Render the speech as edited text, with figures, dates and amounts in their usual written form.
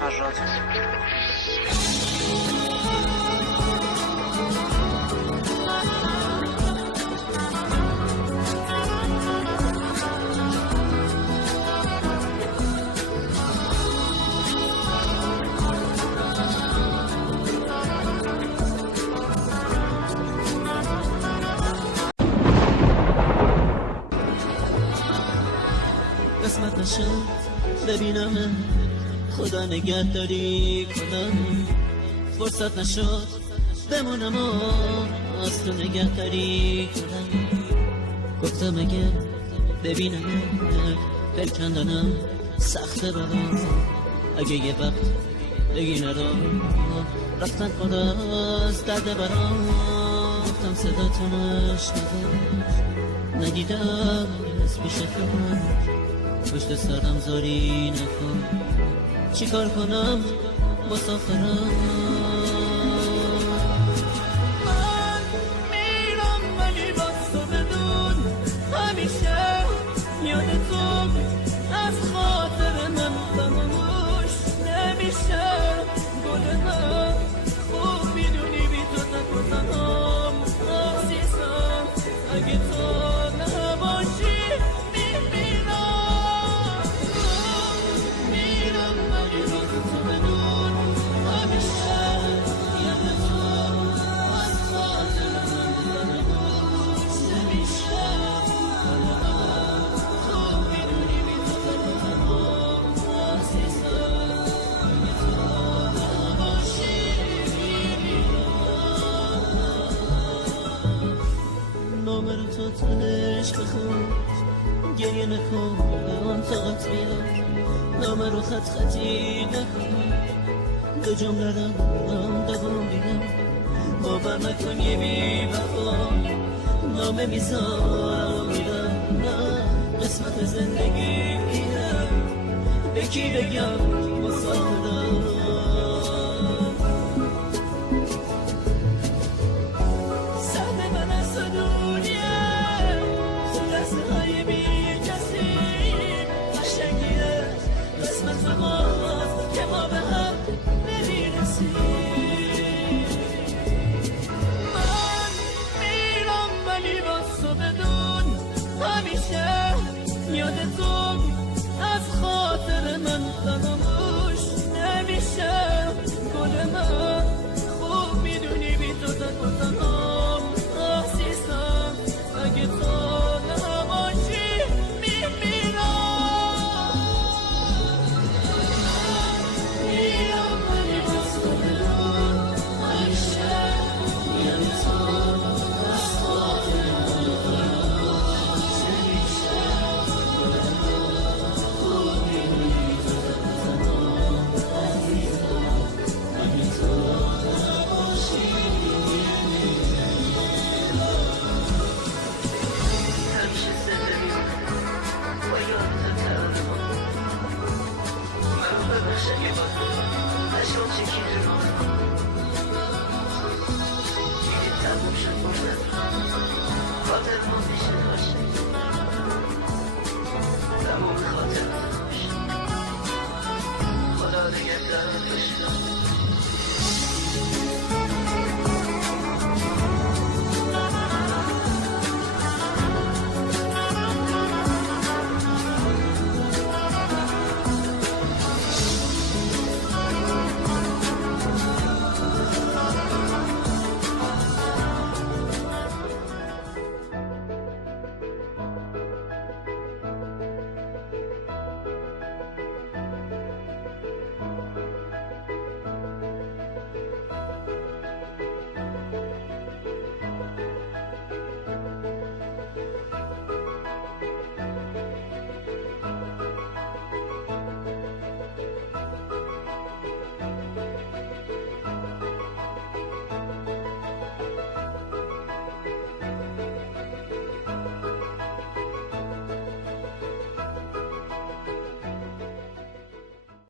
فراد. قسمت نشد ببینم خدا نگهداری کنم، فرصت نشد بمونم و از تو نگهداری کنم. گفتم اگه ببینم دلکندنم سخته برام، اگه یه وقت بگی نرام رفتن خدا از درد برام. گفتم صداتو نشنیدم ندیدم از پیش تو، پشت سرم زاری نکن چیکار کنم مسافرم. من میرم ولی باز تو بدون همیشه یاد تو از خاطر من فراموش نمیشه. گل من خوب میدونی بی تو تنهام عزیزم، اگه تو نباشی نامه رو تو تنش بخون، گریه نکن به آن طاقت بیاد، نامه رو خط خطی نکن، دو جمله رو هم دوام بیدم، باور نکن یه بی وفا نامه میذارم و میرم. نه قسمت زندگی اینه، به کی بگم مسافرم. یاد تو از خاطر من فراموش نمیشه. گل من خوب میدونی بی تو تنهام عزیزم، اگه تو نباشی میمیرم. میرم ولی باز تو بدون همیشه یاد تو از خاطر من خاطر ما میشه باشه.